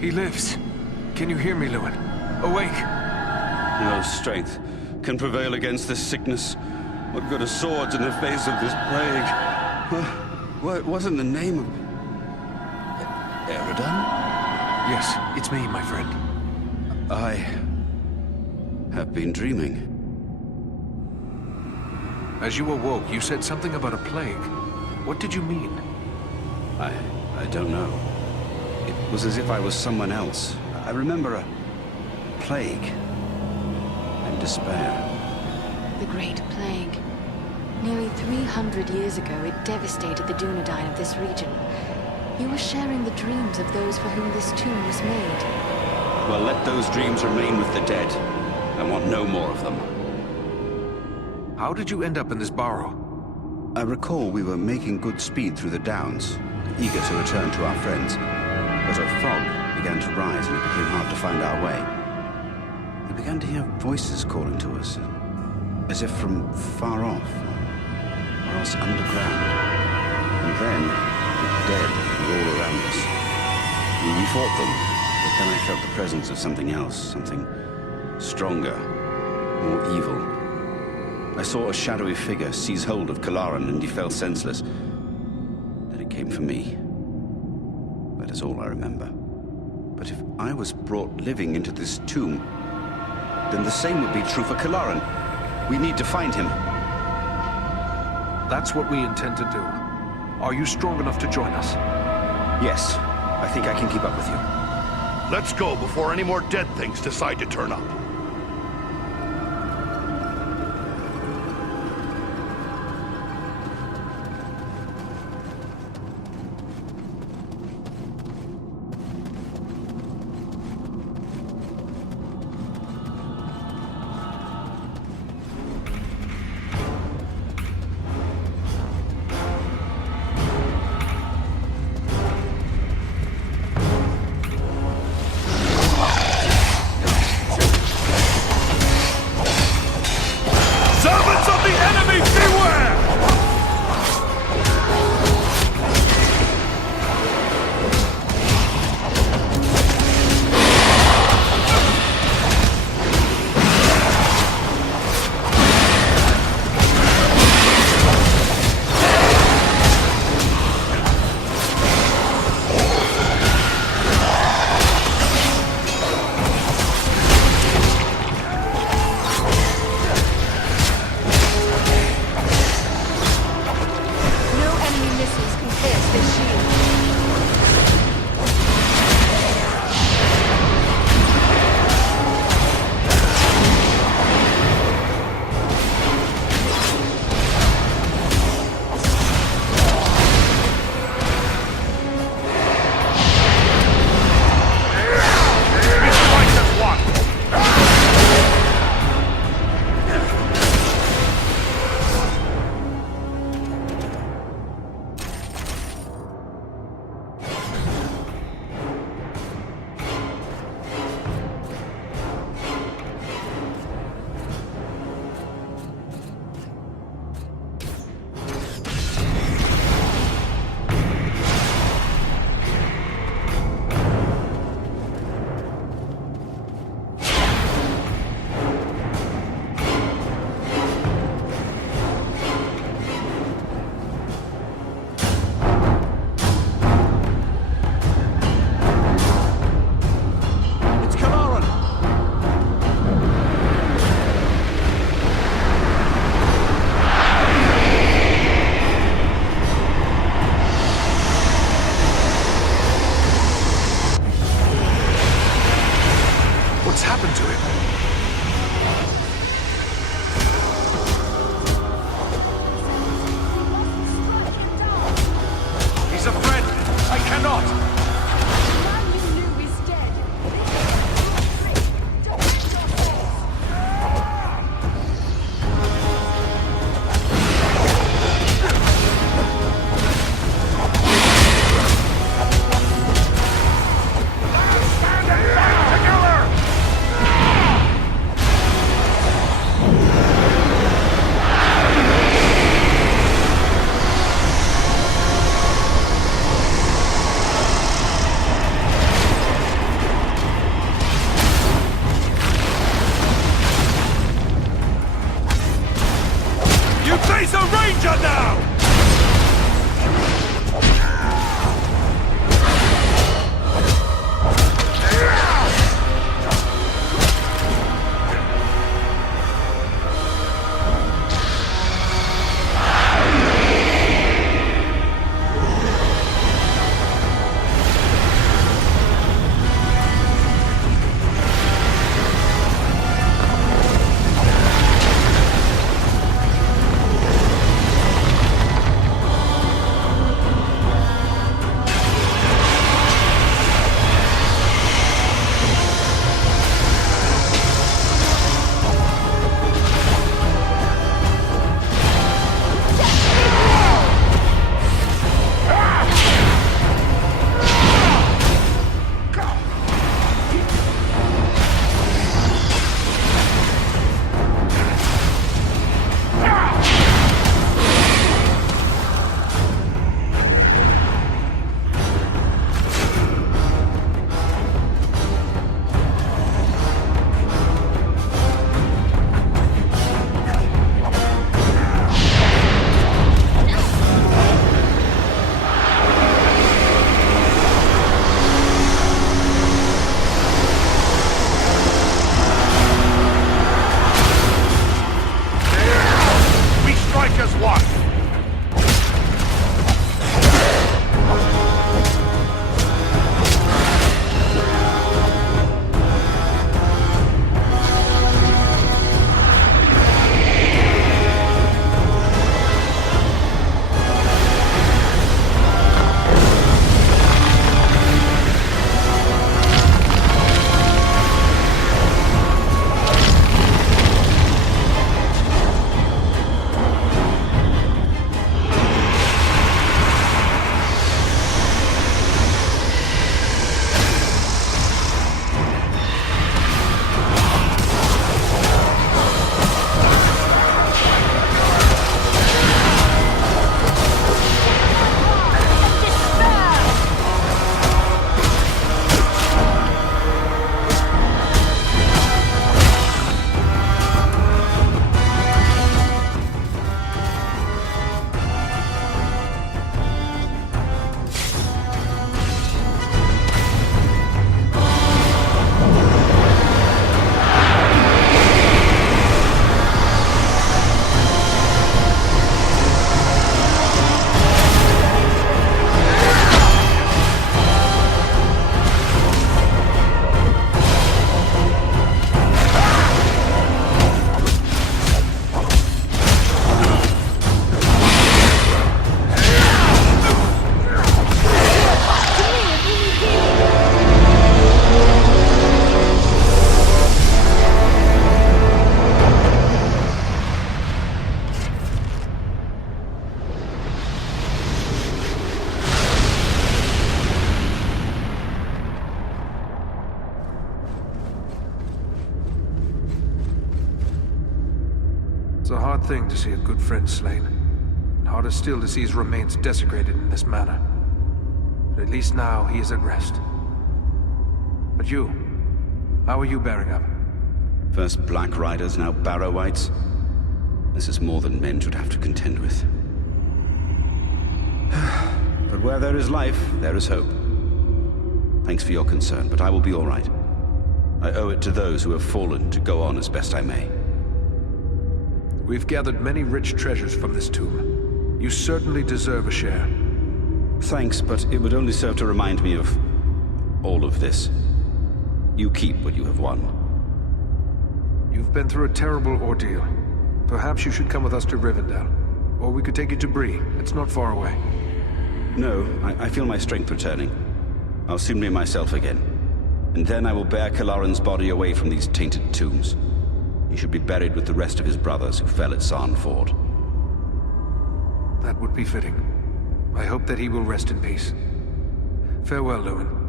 He lives. Can you hear me, Luin? Awake! No strength can prevail against this sickness. What good are swords in the face of this plague? What wasn't the name of... Eridan? Yes, it's me, my friend. I have been dreaming. As you awoke, you said something about a plague. What did you mean? I don't know. It was as if I was someone else. I remember a plague and despair. The Great Plague. Nearly 300 years ago, it devastated the Dunedain of this region. You were sharing the dreams of those for whom this tomb was made. Well, let those dreams remain with the dead. I want no more of them. How did you end up in this burrow? I recall we were making good speed through the downs, eager to return to our friends. But a fog began to rise and it became hard to find our way. We began to hear voices calling to us, as if from far off, or else underground. And then, the dead were all around us. We fought them, but then I felt the presence of something else, something stronger, more evil. I saw a shadowy figure seize hold of Kalaran and he fell senseless. Then it came for me. That is all I remember. But if I was brought living into this tomb, then the same would be true for Kalaran. We need to find him. That's what we intend to do. Are you strong enough to join us? Yes, I think I can keep up with you. Let's go before any more dead things decide to turn up. Gotcha now! It's a hard thing to see a good friend slain. And harder still to see his remains desecrated in this manner. But at least now he is at rest. But you, how are you bearing up? First Black Riders, now Barrow-wights. This is more than men should have to contend with. But where there is life, there is hope. Thanks for your concern, but I will be all right. I owe it to those who have fallen to go on as best I may. We've gathered many rich treasures from this tomb. You certainly deserve a share. Thanks, but it would only serve to remind me of all of this. You keep what you have won. You've been through a terrible ordeal. Perhaps you should come with us to Rivendell. Or we could take you to Bree. It's not far away. No, I feel my strength returning. I'll soon be myself again. And then I will bear Kalaran's body away from these tainted tombs. He should be buried with the rest of his brothers who fell at Sarn Ford. That would be fitting. I hope that he will rest in peace. Farewell, Luin.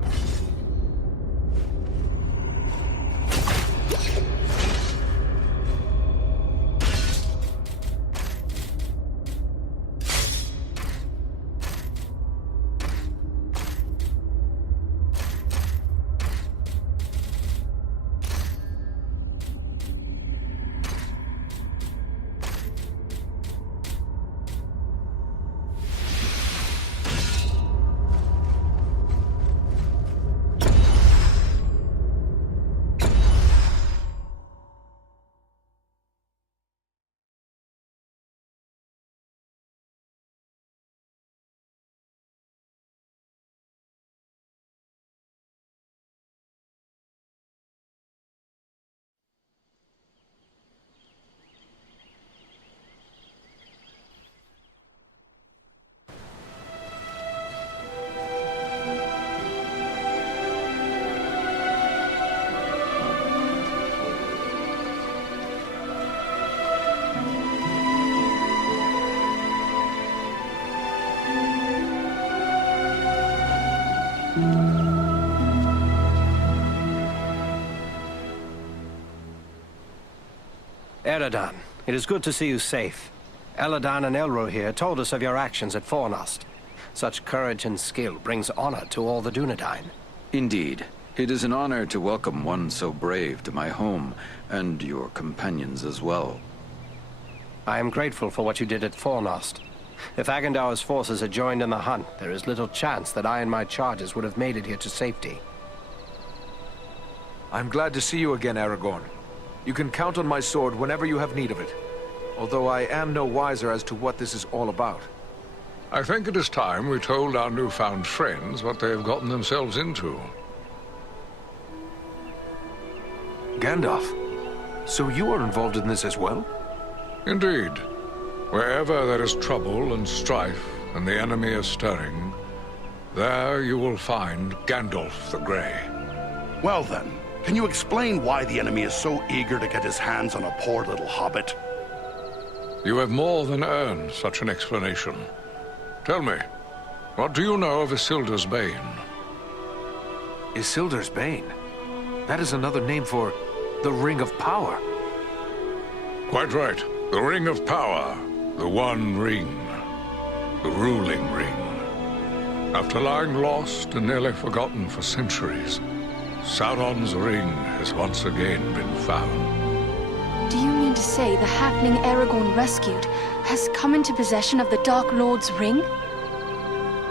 Eredon, it is good to see you safe. Eladan and Elro here told us of your actions at Fornost. Such courage and skill brings honor to all the Dunedain. Indeed. It is an honor to welcome one so brave to my home, and your companions as well. I am grateful for what you did at Fornost. If Agandaur's forces had joined in the hunt, there is little chance that I and my charges would have made it here to safety. I'm glad to see you again, Aragorn. You can count on my sword whenever you have need of it. Although I am no wiser as to what this is all about. I think it is time we told our newfound friends what they have gotten themselves into. Gandalf, so you are involved in this as well? Indeed. Wherever there is trouble and strife, and the enemy is stirring, there you will find Gandalf the Grey. Well then, can you explain why the enemy is so eager to get his hands on a poor little hobbit? You have more than earned such an explanation. Tell me, what do you know of Isildur's Bane? Isildur's Bane? That is another name for the Ring of Power. Quite right. The Ring of Power. The One Ring. The ruling ring. After lying lost and nearly forgotten for centuries, Sauron's ring has once again been found. Do you mean to say the halfling Aragorn rescued has come into possession of the Dark Lord's ring?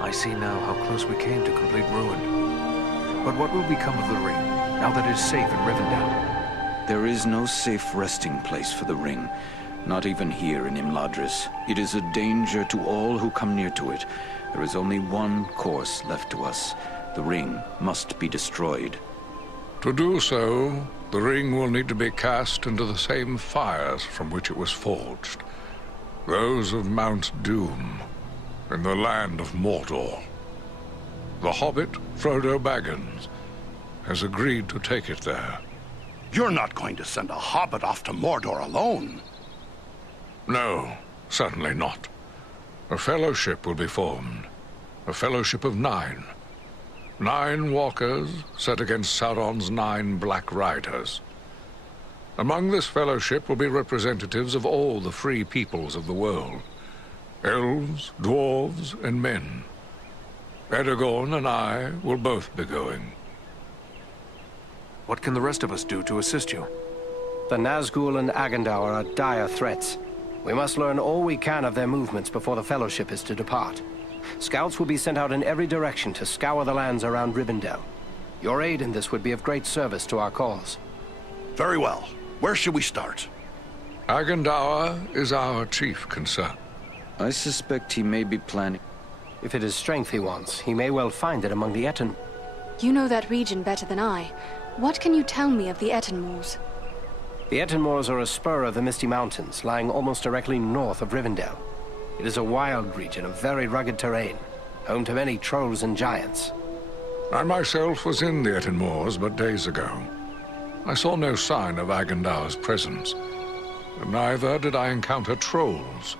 I see now how close we came to complete ruin. But what will become of the ring, now that it is safe in Rivendell? There is no safe resting place for the ring, not even here in Imladris. It is a danger to all who come near to it. There is only one course left to us. The ring must be destroyed. To do so, the ring will need to be cast into the same fires from which it was forged. Those of Mount Doom, in the land of Mordor. The hobbit, Frodo Baggins, has agreed to take it there. You're not going to send a hobbit off to Mordor alone. No, certainly not. A fellowship will be formed. A fellowship of 9. 9 walkers set against Sauron's 9 Black Riders. Among this fellowship will be representatives of all the free peoples of the world. Elves, dwarves, and men. Aragorn and I will both be going. What can the rest of us do to assist you? The Nazgul and Agandaur are dire threats. We must learn all we can of their movements before the Fellowship is to depart. Scouts will be sent out in every direction to scour the lands around Rivendell. Your aid in this would be of great service to our cause. Very well. Where should we start? Agandaur is our chief concern. I suspect he may be planning... If it is strength he wants, he may well find it among the Etten. You know that region better than I. What can you tell me of the Ettenmoors? The Ettenmoors are a spur of the Misty Mountains, lying almost directly north of Rivendell. It is a wild region of very rugged terrain, home to many trolls and giants. I myself was in the Ettenmoors but days ago. I saw no sign of Agandaur's presence. Neither did I encounter trolls.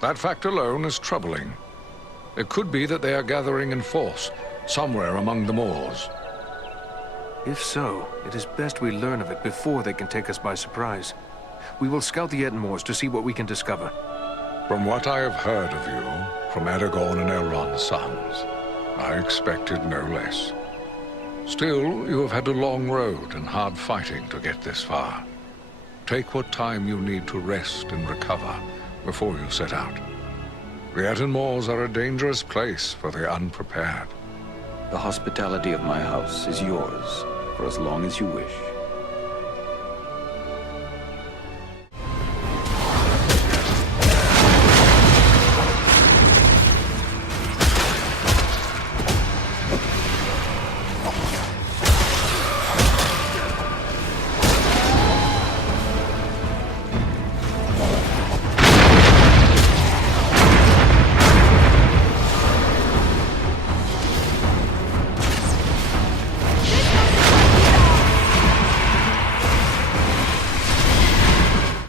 That fact alone is troubling. It could be that they are gathering in force, somewhere among the moors. If so, it is best we learn of it before they can take us by surprise. We will scout the Ettenmoors to see what we can discover. From what I have heard of you, from Aragorn and Elrond's sons, I expected no less. Still, you have had a long road and hard fighting to get this far. Take what time you need to rest and recover before you set out. The Ettenmoors are a dangerous place for the unprepared. The hospitality of my house is yours for as long as you wish.